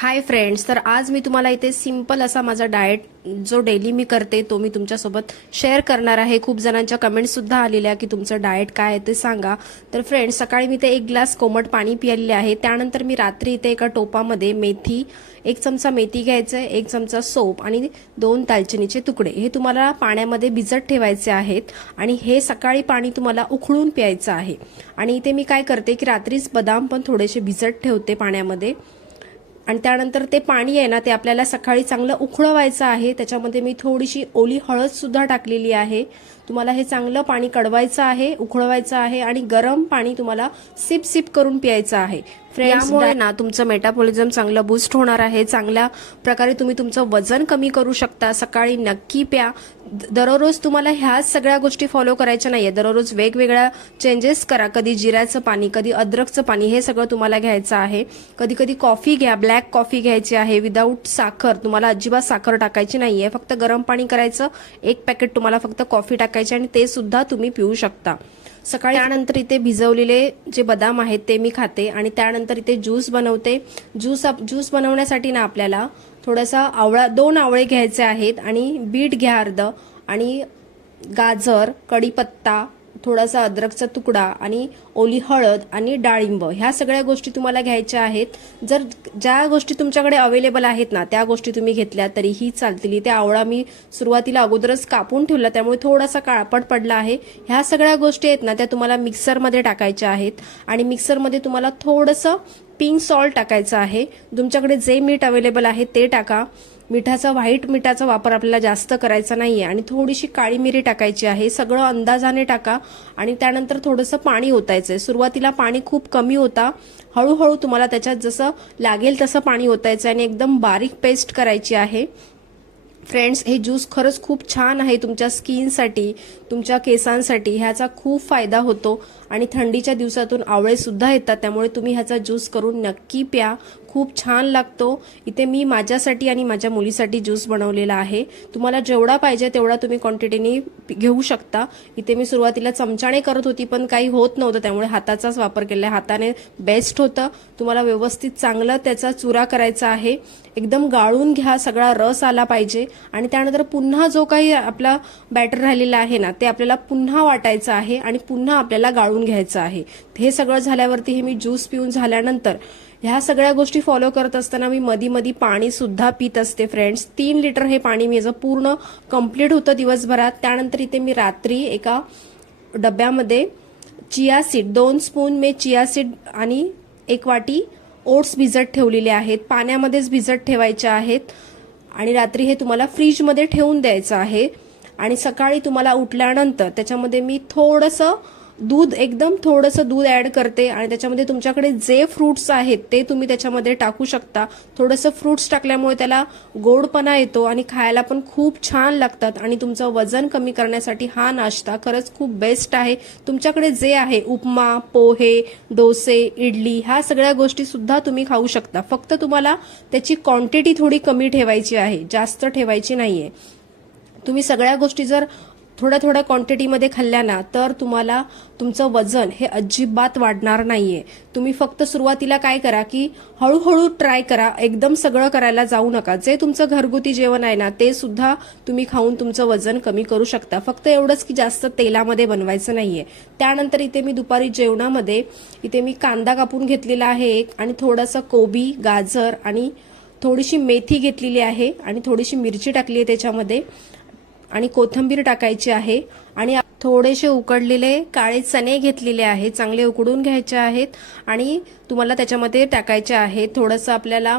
Hi friends तर आज मी तुम्हाला इथे सिंपल असा माझा डाएट जो डेली मी करते तो मी तुमच्यासोबत शेअर करणार आहे. खूप जणांच्या कमेंट्ससुद्धा आलेल्या की तुमचं डाएट काय आहे ते सांगा. तर फ्रेंड्स सकाळी मी ते एक ग्लास कोमट पाणी पिलेले आहे. त्यानंतर मी रात्री इथे एका टोपामध्ये मेथी एक चमचा मेथी घ्यायचं आहे एक चमचा सोप आणि दोन दालचिनीचे तुकडे. हे तुम्हाला पाण्यामध्ये भिजत ठेवायचे आहेत आणि हे सकाळी पाणी तुम्हाला उखळून प्यायचं आहे. आणि इथे मी काय करते की रात्रीच बदाम पण थोडेसे भिजत ठेवते पाण्यामध्ये. आणि त्यानंतर ते पाणी आहे ना ते आपल्याला सकाळी चांगलं उखळवायचं आहे. त्याच्यामध्ये मी थोडीशी ओली हळदसुद्धा टाकलेली आहे. तुम्हाला हे चांगलं पाणी कडवायचं आहे उखळवायचं आहे आणि गरम पाणी तुम्हाला सिप सिप करून प्यायचं आहे. यामुळे ना तुमचं मेटाबॉलिझम चांगलं बूस्ट होणार आहे. चांगल्या प्रकारे तुम्ही तुमचं वजन कमी करू शकता. सकाळी नक्की प्या. दररोज तुम्हाला ह्याच सगळ्या गोष्टी फॉलो करायच्या नाहीये. दररोज वेगवेगळ्या चेंजेस करा. कधी जिऱ्याचं पाणी कधी अद्रकचं पाणी हे सगळं तुम्हाला घ्यायचं आहे. कधी कधी कॉफी घ्या. ब्लॅक कॉफी घ्यायची आहे. विदाऊट साखर तुम्हाला अजिबात साखर टाकायची नाहीये. फक्त गरम पाणी करायचं. एक पॅकेट तुम्हाला फक्त कॉफी टाकायची आणि ते सुद्धा तुम्ही पिऊ शकता. सकाळी त्यानंतर इथे भिजवलेले जे बदाम आहेत ते मी खाते आणि त्यानंतर इथे ज्यूस बनवते. ज्यूस ज्यूस बनवण्यासाठी ना आपल्याला थोडासा आवळा दोन आवळे घ्यायचे आहेत आणि बीट घ्या अर्ध आणि गाजर कढीपत्ता थोडासा अद्रकचा तुकडा आणि ओली हळद आणि डाळिंब ह्या सगळ्या गोष्टी तुम्हाला घ्यायच्या आहेत. जर ज्या गोष्टी तुमच्याकडे अवेलेबल आहेत ना त्या गोष्टी तुम्ही घेतल्या तरीही चालतील. त्या आवळा मी सुरुवातीला अगोदरच कापून ठेवला त्यामुळे थोडासा काळपट पडला आहे. ह्या सगळ्या गोष्टी आहेत ना त्या तुम्हाला मिक्सरमध्ये टाकायच्या आहेत. आणि मिक्सरमध्ये तुम्हाला थोडंसं पिंक सॉल्ट टाकायचं आहे. तुमच्याकडे जे मीठ अवेलेबल आहे ते टाका. मिठाचा व्हाईट मिठाचा वापर आपल्याला जास्त करायचा नाही आहे आणि थोडीशी काळी मिरी टाकायची आहे. सगळं अंदाजाने टाका. आणि त्यानंतर थोडंसं पाणी ओतायचं आहे सुरुवातीला पाणी खूप कमी होता. हळूहळू तुम्हाला त्याच्यात जसं लागेल तसं पाणी ओतायचं आणि एकदम बारीक पेस्ट करायची आहे. फ्रेंड्स हे ज्यूस खरंच खूप छान आहे तुमच्या स्किनसाठी तुमच्या केसांसाठी ह्याचा खूप फायदा होतो आणि थंडीच्या दिवसातून आवळेसुद्धा येतात त्यामुळे तुम्ही ह्याचा ज्यूस करून नक्की प्या. खूप छान लागतो. इथे मी माझ्यासाठी आणि माझ्या मुलीसाठी ज्यूस बनवलेला आहे. तुम्हाला जेवढा पाहिजे तेवढा तुम्ही क्वांटिटीने घेऊ शकता. इथे मी सुरुवातीला चमचाने करत होती पण काही होत नव्हतं त्यामुळे हाताचाच वापर केला हाताने बेस्ट होतं. तुम्हाला व्यवस्थित चांगलं त्याचा चुरा करायचा आहे. एकदम गाळून घ्या सगळा रस आला पाहिजे. आणि त्यानंतर पुन्हा जो काही आपला बॅटर राहिलेला आहे ना ते आपल्याला पुन्हा वाटायचं आहे आणि पुन्हा आपल्याला गाळून घ्यायचं आहे. हे सगळं झाल्यावरती हे मी ज्यूस पिऊन झाल्यानंतर ह्या सगळ्या गोष्टी फॉलो करत असताना मी मधी मधी पाणी सुद्धा पित असते फ्रेंड्स तीन लिटर हे पाणी मी पूर्ण कंप्लीट होतं दिवसभरात. त्यानंतर इथे मी रात्री एका डब्यामध्ये चिया सीड दोन स्पून मी चिया सीड आणि एक वाटी ओट्स भिजत ठेवलेले आहेत. पाण्यामध्येच भिजत ठेवायच्या आहेत. आणि रात्री हे तुम्हाला फ्रीजमध्ये ठेवून द्यायचं आहे. आणि सकाळी तुम्हाला उठल्यानंतर त्याच्यामध्ये मी थोडंसं दूध एकदम थोडंसं दूध ॲड करते आणि त्याच्यामध्ये तुमच्याकडे जे फ्रुट्स आहेत ते तुम्ही त्याच्यामध्ये टाकू शकता. थोडंसं फ्रुट्स टाकल्यामुळे त्याला गोडपणा येतो आणि खायला पण खूप छान लागतात आणि तुमचं वजन कमी करण्यासाठी हा नाश्ता खरंच खूप बेस्ट आहे. तुमच्याकडे जे आहे उपमा पोहे डोसे इडली ह्या सगळ्या गोष्टीसुद्धा तुम्ही खाऊ शकता. फक्त तुम्हाला त्याची क्वांटिटी थोडी कमी ठेवायची आहे जास्त ठेवायची नाही आहे तुम्ही सगळ्या गोष्टी जर थोड्या थोड्या क्वांटिटीमध्ये खाल्ल्या ना तर तुम्हाला तुमचं वजन हे अजिबात वाढणार नाहीये. तुम्ही फक्त सुरुवातीला काय करा की हळूहळू ट्राय करा एकदम सगळं करायला जाऊ नका. जे तुमचं घरगुती जेवण आहे ना ते सुद्धा तुम्ही खाऊन तुमचं वजन कमी करू शकता. फक्त एवढंच की जास्त तेलामध्ये बनवायचं नाहीये. त्यानंतर इथे मी दुपारी जेवणामध्ये इथे मी कांदा कापून घेतलेला आहे एक आणि थोडासा कोबी गाजर आणि थोडीशी मेथी घेतलेली आहे आणि थोडीशी मिरची टाकली आहे त्याच्यामध्ये. आणि कोथिंबीर टाकायची आहे आणि थोडेसे उकडलेले काळे चणे घेतलेले आहेत चांगले उकडून घ्यायचे आहेत आणि तुम्हाला त्याच्यामध्ये टाकायचे आहे. थोडंसं आपल्याला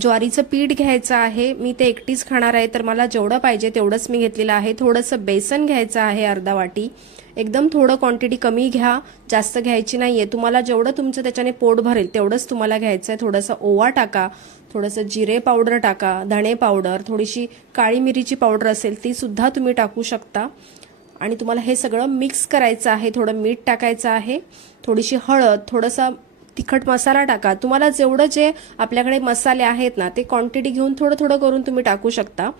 ज्वारीचं पीठ घ्यायचं आहे मी ते एकटीच खाणार आहे तर मला जेवढं पाहिजे तेवढंच मी घेतलेलं आहे. थोडंसं बेसन घ्यायचं आहे अर्धा वाटी. एकदम थोडं क्वांटिटी कमी घ्या जास्त घ्यायची नाही आहे तुम्हाला जेवढं तुमचं त्याच्याने पोट भरेल तेवढंच तुम्हाला घ्यायचं आहे थोडंसं ओवा टाका थोडंसं जिरे पावडर टाका धणे पावडर थोडीशी काळी मिरीची पावडर असेल ती सुद्धा तुम्ही टाकू शकता. आणि तुम्हाला हे सगळं मिक्स करायचं आहे थोडं मीठ टाकायचं आहे थोडीशी हळद थोडंसं तिखट मसाला टाका. तुम्हाला जेवढं जे आपल्याकडे मसाले आहेत ना ते क्वांटिटी घेऊन थोडं थोडं करून तुम्ही टाकू शकता.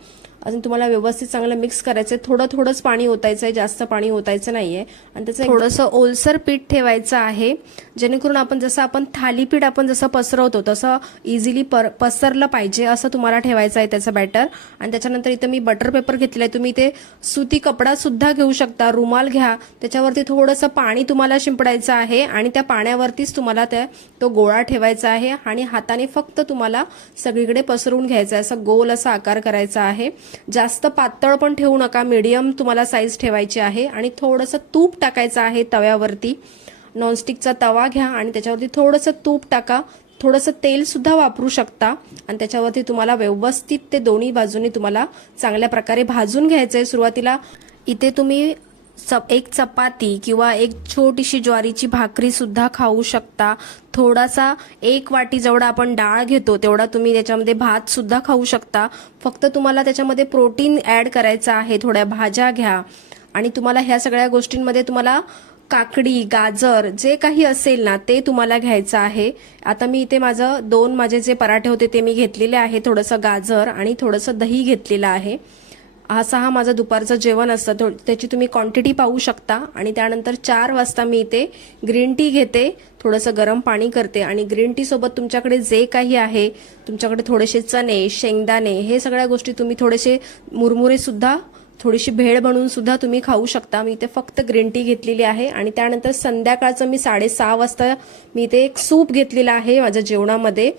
अजून तुम्हाला व्यवस्थित चांगलं मिक्स करायचं आहे थोडं थोडंच पाणी ओतायचं आहे जास्त पाणी ओतायचं नाहीये. आणि त्याचं थोडंसं ओलसर पीठ ठेवायचं आहे. जेणेकरून आपण जसं आपण थालीपीठ आपण जसं पसरवतो तसं इझिली पर पसरलं पाहिजे असं तुम्हाला ठेवायचं आहे त्याचं बॅटर आणि त्याच्यानंतर इथं मी बटर पेपर घेतलेलं आहे तुम्ही ते सुती कपडा सुद्धा घेऊ शकता. रुमाल घ्या. त्याच्यावरती थोडंसं पाणी तुम्हाला शिंपडायचं आहे आणि त्या पाण्यावरतीच तुम्हाला त्या तो गोळा ठेवायचा आहे. आणि हाताने फक्त तुम्हाला सगळीकडे पसरवून घ्यायचा आहे. असं गोल असा आकार करायचा आहे. जास्त पातळ पण ठेवू नका. मीडियम तुम्हाला साईज ठेवायची आहे आणि थोडंसं तूप टाकायचं आहे तव्यावरती. नॉनस्टिकचा तवा घ्या आणि त्याच्यावरती थोडंसं तूप टाका. थोडंसं तेलसुद्धा वापरू शकता आणि त्याच्यावरती तुम्हाला व्यवस्थित ते दोन्ही बाजूनी तुम्हाला चांगल्या प्रकारे भाजून घ्यायचं आहे सुरुवातीला. इथे तुम्ही चप एक चपाती किंवा एक छोटीशी ज्वारीची भाकरी सुद्धा खाऊ शकता. थोडासा एक वाटी जेवढा आपण डाळ घेतो तेवढा तुम्ही त्याच्यामध्ये भात सुद्धा खाऊ शकता. फक्त तुम्हाला त्याच्यामध्ये प्रोटीन ऍड करायचं आहे थोड्या भाज्या घ्या. आणि तुम्हाला ह्या सगळ्या गोष्टींमध्ये तुम्हाला काकडी गाजर जे काही असेल ना ते तुम्हाला घ्यायचं आहे. आता मी इथे माझं दोन माझे जे पराठे होते ते मी घेतलेले आहे. थोडंसं गाजर आणि थोडंसं दही घेतलेलं आहे. असा हा माझा दुपारचं जेवण असतं थो- त्याची तुम्ही क्वांटिटी पाहू शकता. आणि त्यानंतर चार वाजता मी इथे ग्रीन टी घेते थोडंसं गरम पाणी करते. आणि ग्रीन टी सोबत तुमच्याकडे जे काही आहे तुमच्याकडे थोडेसे चणे शेंगदाणे हे सगळ्या गोष्टी तुम्ही थोडेसे मुरमुरेसुद्धा थोडीशी भेळ बनवून सुद्धा तुम्ही खाऊ शकता. मी इथे फक्त ग्रीन टी घेतलेली आहे. आणि त्यानंतर संध्याकाळचं मी साडेसहा वाजता मी इथे एक सूप घेतलेला आहे माझ्या जेवणामध्ये.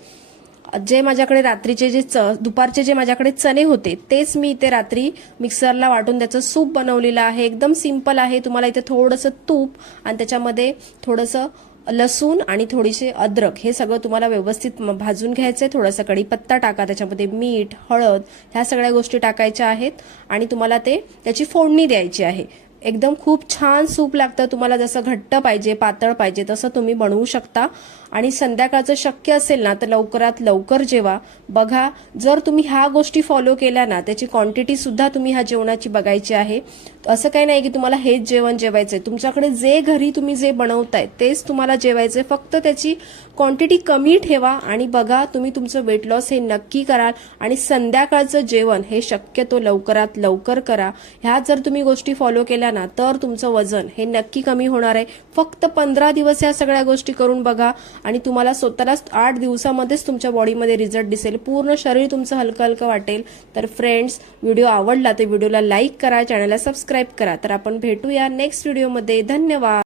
जे माझ्याकडे रात्रीचे जे च दुपारचे जे माझ्याकडे चणे होते तेच मी इथे रात्री मिक्सरला वाटून त्याचं सूप बनवलेलं आहे. एकदम सिंपल आहे. तुम्हाला इथे थोडंसं तूप आणि त्याच्यामध्ये थोडंसं लसूण आणि थोडीशी अद्रक हे सगळं तुम्हाला व्यवस्थित म- भाजून घ्यायचं आहे थोडासा कढीपत्ता टाका त्याच्यामध्ये मीठ हळद ह्या सगळ्या गोष्टी टाकायच्या आहेत आणि तुम्हाला ते त्याची फोडणी द्यायची आहे. एकदम खूप छान सूप लागतं. तुम्हाला जसं घट्ट पाहिजे पातळ पाहिजे तसं तुम्ही बनवू शकता. आणि संध्याकाळचं शक्य असेल ना तर लवकरात लवकर जेवा. बघा जर तुम्ही ह्या गोष्टी फॉलो केल्या ना त्याची क्वांटिटी सुद्धा तुम्ही ह्या जेवणाची बघायची आहे. असं काही नाही की तुम्हाला हेच जेवण जेवायचंय. तुमच्याकडे जे घरी तुम्ही जे बनवताय तेच तुम्हाला जेवायचंय. फक्त त्याची क्वांटिटी कमी ठेवा आणि बघा तुम्ही तुमचं वेट लॉस हे नक्की कराल आणि संध्याकाळचं जेवण हे शक्यतो लवकरात लवकर करा. ह्या जर तुम्ही गोष्टी फॉलो केल्या ना तर तुमचं वजन हे नक्की कमी होणार आहे. फक्त पंधरा दिवस ह्या सगळ्या गोष्टी करून बघा आणि तुम्हाला स्वतःलाच आठ दिवसामध्येच तुमच्या बॉडीमध्ये रिझल्ट दिसेल. पूर्ण शरीर तुमचं हलकं हलकं वाटेल. तर फ्रेंड्स व्हिडिओ आवडला तर व्हिडिओला लाईक करा चॅनलला सबस्क्राईब करा. तर आपण भेटूया नेक्स्ट व्हिडिओमध्ये धन्यवाद.